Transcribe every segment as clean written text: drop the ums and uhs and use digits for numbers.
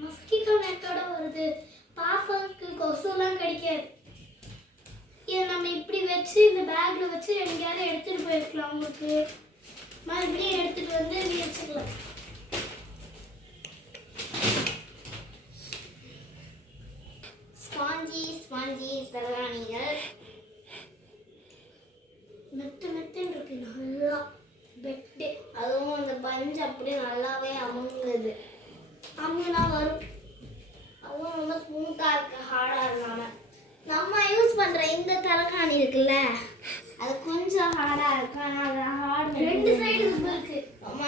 Mosquito நெட்டோட வருது. பாப்பாக்கு கொசுலாம் கடிக்காது. இதை நம்ம இப்படி வச்சு இந்த பேக்ல வச்சு எங்கேயாவது எடுத்துட்டு போயிருக்கலாம். உங்களுக்கு மறுபடியும் எடுத்துட்டு வந்து வச்சுக்கலாம். ஸ்பாஞ்சி தலகாணிகள் மெத்துன்னு இருக்கு. நல்லா பெட்டு, அதுவும் அந்த பஞ்சு அப்படியே நல்லாவே அமுங்குது. அமுனா வரும். அதுவும் ரொம்ப ஸ்மூத்தாக இருக்கு, ஹார்டாக இல்லாமல். நம்ம யூஸ் பண்ணுற இந்த தலகாணி இருக்குல்ல, அது கொஞ்சம் ஹார்டாக இருக்கு. ஆனால் அது ஹார்ட் ரெண்டு சைடு இருக்கு. ரொம்ப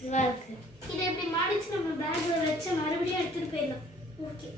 இதுவாக இருக்குது. இதை இப்படி மாடிச்சு நம்ம பேக்ல வச்சு மறுபடியும் எடுத்துட்டு போயிடலாம். ஓகே.